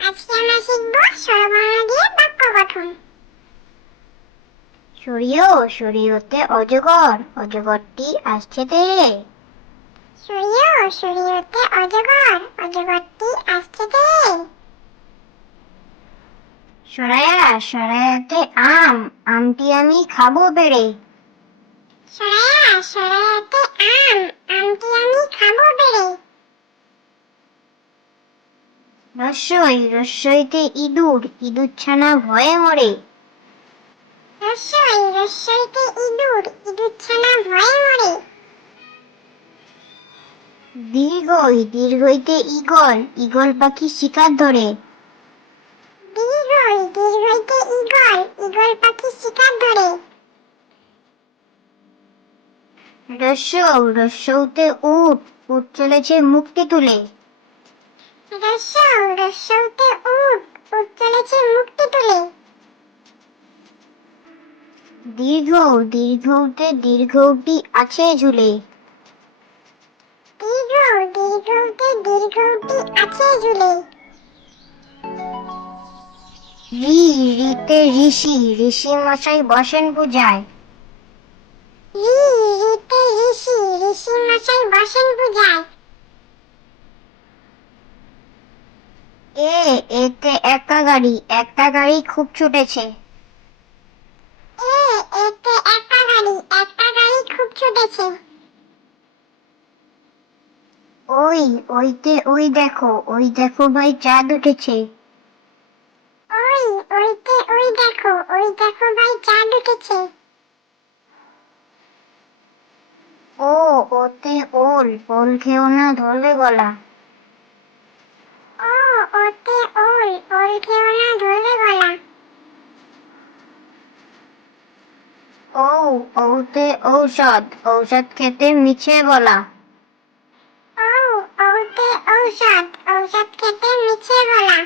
আজকে আমরা শিখব স্বরবর্ণ বাক্য গঠন সূর্য সূর্যতে অজগর অজগরটি আসছে তে। সূর্য সূর্যতে অজগর অজগরটি আসছে তে। সরায়া সরায়াতে আম আমটি আমি খাব বেড়ে। সরায়া সরায়াতে আম আমটি আমি খাব বেড়ে। রস্যই রস্যইতে ইঁদুর ইঁদুর ছানা ভয়ে মরে দীর্ঘই দীর্ঘইতে ইগল ইগল পাখি শিকার ধরে শিকার ধরে রস্যৌ রস্যৌতে উট উট চলেছে মুক্তি তুলে। রসৌ রসৌতে উট উট চলেছে মুক্তি তুলে। দীর্ঘ দীর্ঘতে দীর্ঘটি আছে ঝুলে। দীর্ঘ দীর্ঘতে দীর্ঘটি আছে ঝুলে। রি রিতে ঋষি ঋষি মশাই বসেন পূজায়। রি রিতে ঋষি ঋষি মশাই বসেন পূজায়। এ এতে গাড়ি একটা গাড়ি খুব ছুটেছে। এ এতে একটা গাড়ি একটা গাড়ি খুব ছুটেছে। ওই ওইতে ওই দেখো ওই দেখো ভাই চাঁদ উঠেছে। ওই ওইতে ওই দেখো ওই দেখো ভাই চাঁদ উঠেছে। ও ওতে ওল ওল খেও না ধরবে গলা। ওল খেও না ধরলে গলা ও ওতে ঔষধ ঔষধ খেতে মিছে বলা। ও ওতে ঔষধ ঔষধ খেতে মিছে বলা।